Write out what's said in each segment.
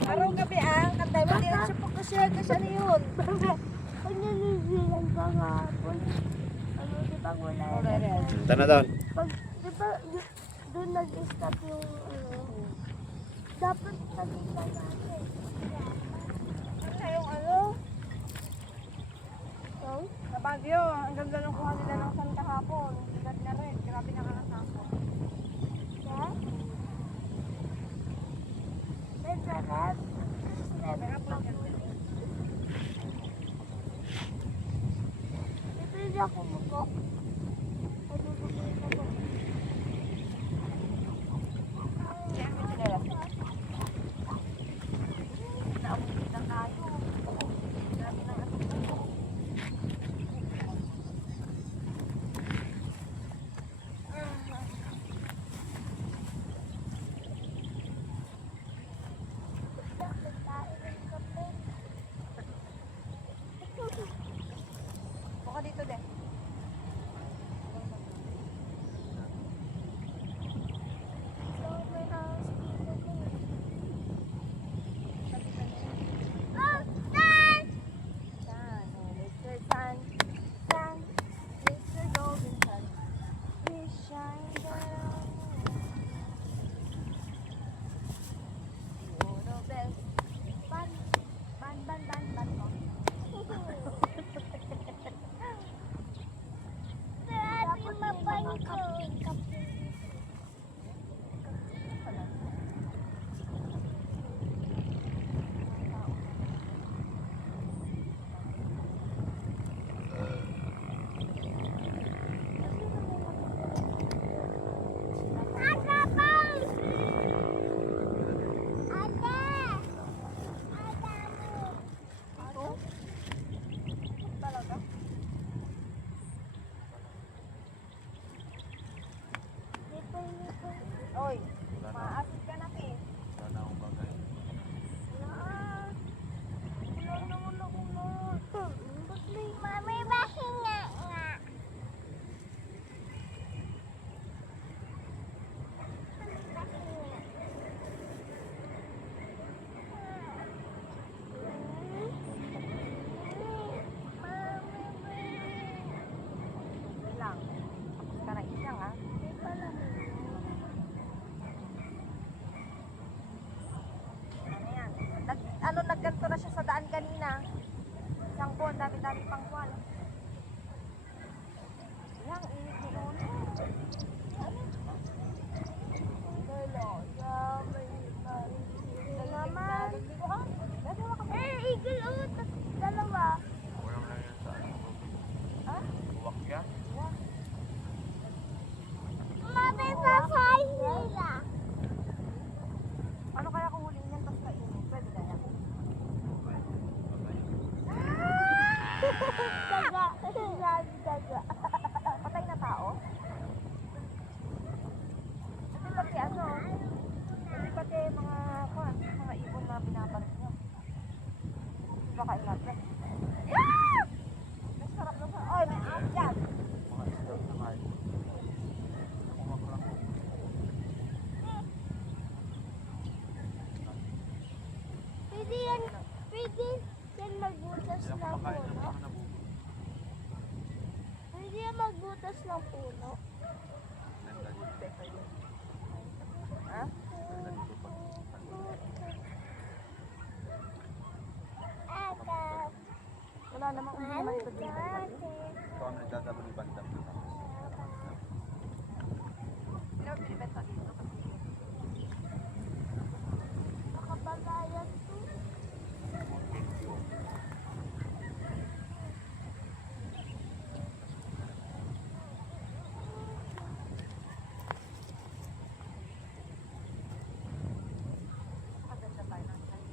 Karong gabi ang kantay mo din siya pagka-share ka siya niyon. Ano nisilang pa nga po? Ano, di ba wala yan? Punta na doon. Pag, di ba, doon nag-stop yung, dapat sabihin na natin. Ano yung ano? So, Sa Baguio, ang ganda ng kuha nila ng San kahapon. Sigat na rin, grabe nakakatakot. yeah? May sarap. Sarap lang yan. Hindi ako muko. Pagbubukin ko po. Yan, may chinelas. Naabot na tayo. Grabe na ang buka dito din. So, may house dito po. Oh, San! San, oh, Mr. San. San. Mr. Golden Sun. We shine down. You're the best. Ban, ban, ban, ban, ban mo. Grabe mabango. Talaga? Oy, maasit ka na, Pin. Mami, mahinga nga. Wait lang. Tapos ka na isang, ha? Ano yan? Nagganto na siya sa daan kanina. Isang buwan, dami-dami pang buwan. Yang, init ni Uno. Mama. Dalawa ka. Eagle out. Dalawa. Ha? Mami, pasay nila. Ano kaya kung huling yan, tapos kainin? Pwede kaya? Daga. Daga. Patay na tao? Ito pati ano? Ito pati mga ibon na binabalit niya. Baka ilagay. Yeah! Masarap na sa... Oy, may aas dyan! Pwede yan magbutas ng puno. Pwede yan magbutas ng puno. Ha? Agap. Wala namang hindi naman ito din. Ito kami nagdadabo ni Bandang. Pinabibenta dito. Nakabagayan to. Maganda tayo ng time.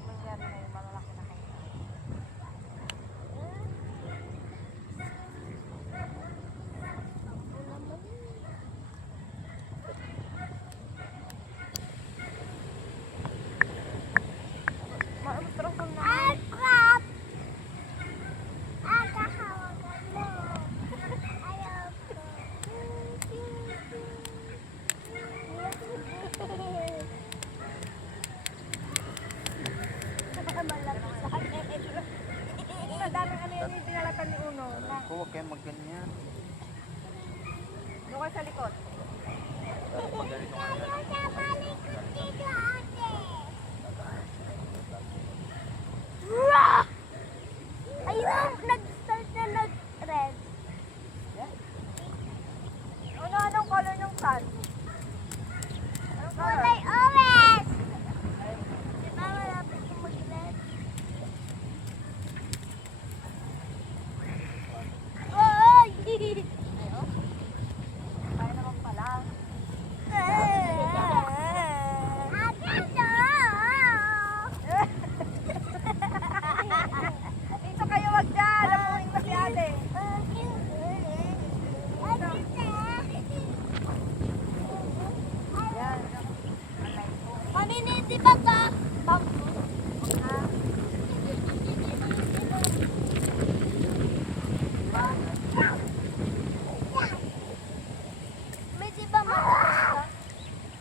pag nangyari na yung malalaki na kayo. Maraming na. Ah, crap! Ah, kahawakan mo. Ayaw ko. Malapit sa akin. Madaming ano yun yung pinalatan ni Uno. Ako, huwag kayong magganyan. Doon kayo sa likod. Tapos pag ganito nga yan. Ayaw na balik dito, ate. Rah! Ayun, nag-start na nag-red. Uno, anong color ng sun? Anong color? Kulay orange! Di ba malapit yung mag-red? Oy! Kaya naman pala. Dito kayo wag dyan. Lamuhin pa si ate. Yan. Mami, hindi ba ka? Bangko. May di ba matigas ka?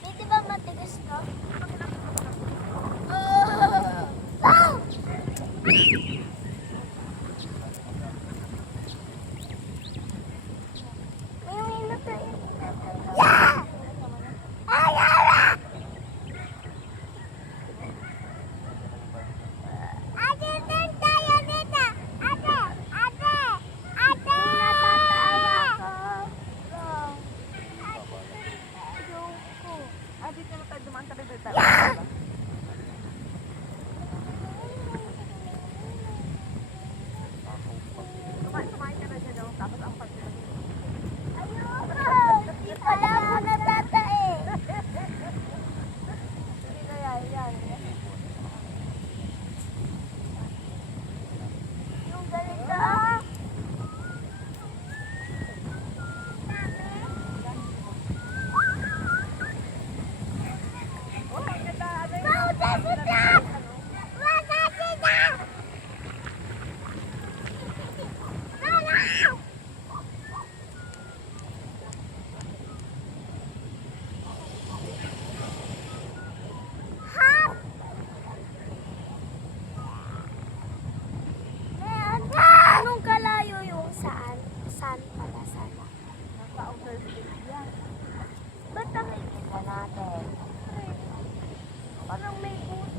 May di ba matigas ka? Ah! May minot na yun. Yeah! Ay, ate, saan tayo dito? Ate! Ate! Ate! Natatawa ko. Ayoko. Ah, dito na tayo dumaan sa bibita. Kumain ka na dyan daw. Tapos ang pagkakas. Ayoko! Wala mo natatae. Hindi na yan. Yan. Yung ganito. Oh, ang ganda. Ano yun? Mauta sila! Mauta sila! Mama! Ha? Anong kalayo yung saan? Saan pala sana? Nasa outer space yan. Ba't nakikita natin? Parang may puso.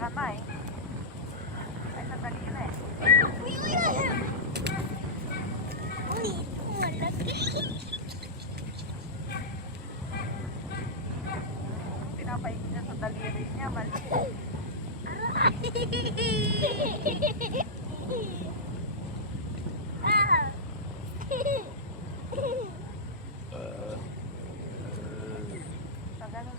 kamay. Ay, sandali na eh. Uy, uy, uy. Uy, malaki. Pinapaikot niya sa daliri niya. Mali. Ah. So, ganun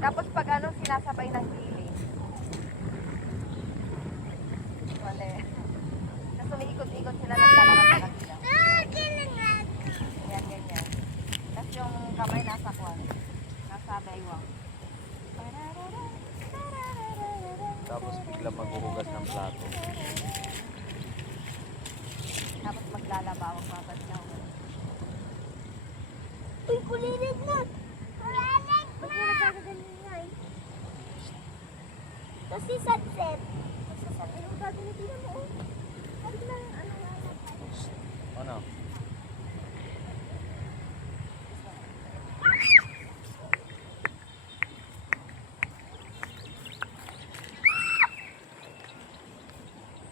Tapos pag ano, sinasabay ng kilig. Mali. Tapos umiikot-ikot sila naglalakad sa kanila. Ah, kailangan. Ayan, ganyan. Tapos yung kamay nasa kwan. Nasa baywang. Tapos bigla maghuhugas ng plato. Tapos maglalabawag mga banyaw. Uy, kulilit na. Kulilit na. Ba't mo nagkakaganyan nga eh? Tapos si sunset. Tapos sa sunset, yung gagawin tingnan mo. Sabi lang, ano nga lang. Ano?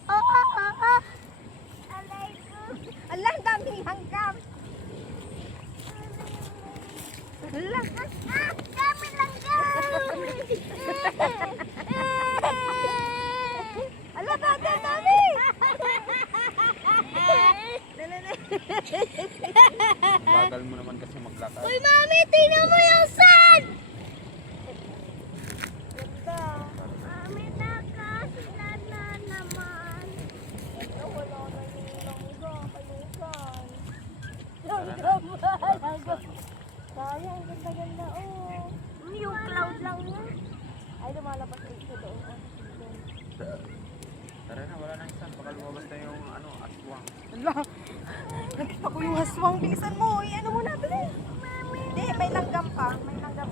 Oh, oh, oh, oh. Alay ko. Ala, ang daming hanggang. Ala, Ah, kami lang kami. ala, dami. Bagal mo naman kasi maglakad. Uy, mami, tingnan mo yung sun! Ganda. Mami, nakasila na naman. Wala na yung langga, kalusan. Sayang, ganda-ganda, oh. Yung cloud lang yan. Ay, lumalabas ito doon. Tara na, wala na isan. Baka lumabas na yung ano, aswang. Ala, nakita ko yung haswang. Bilisan mo, ano mo na, bilis. Hindi, may langgam pa. May langgam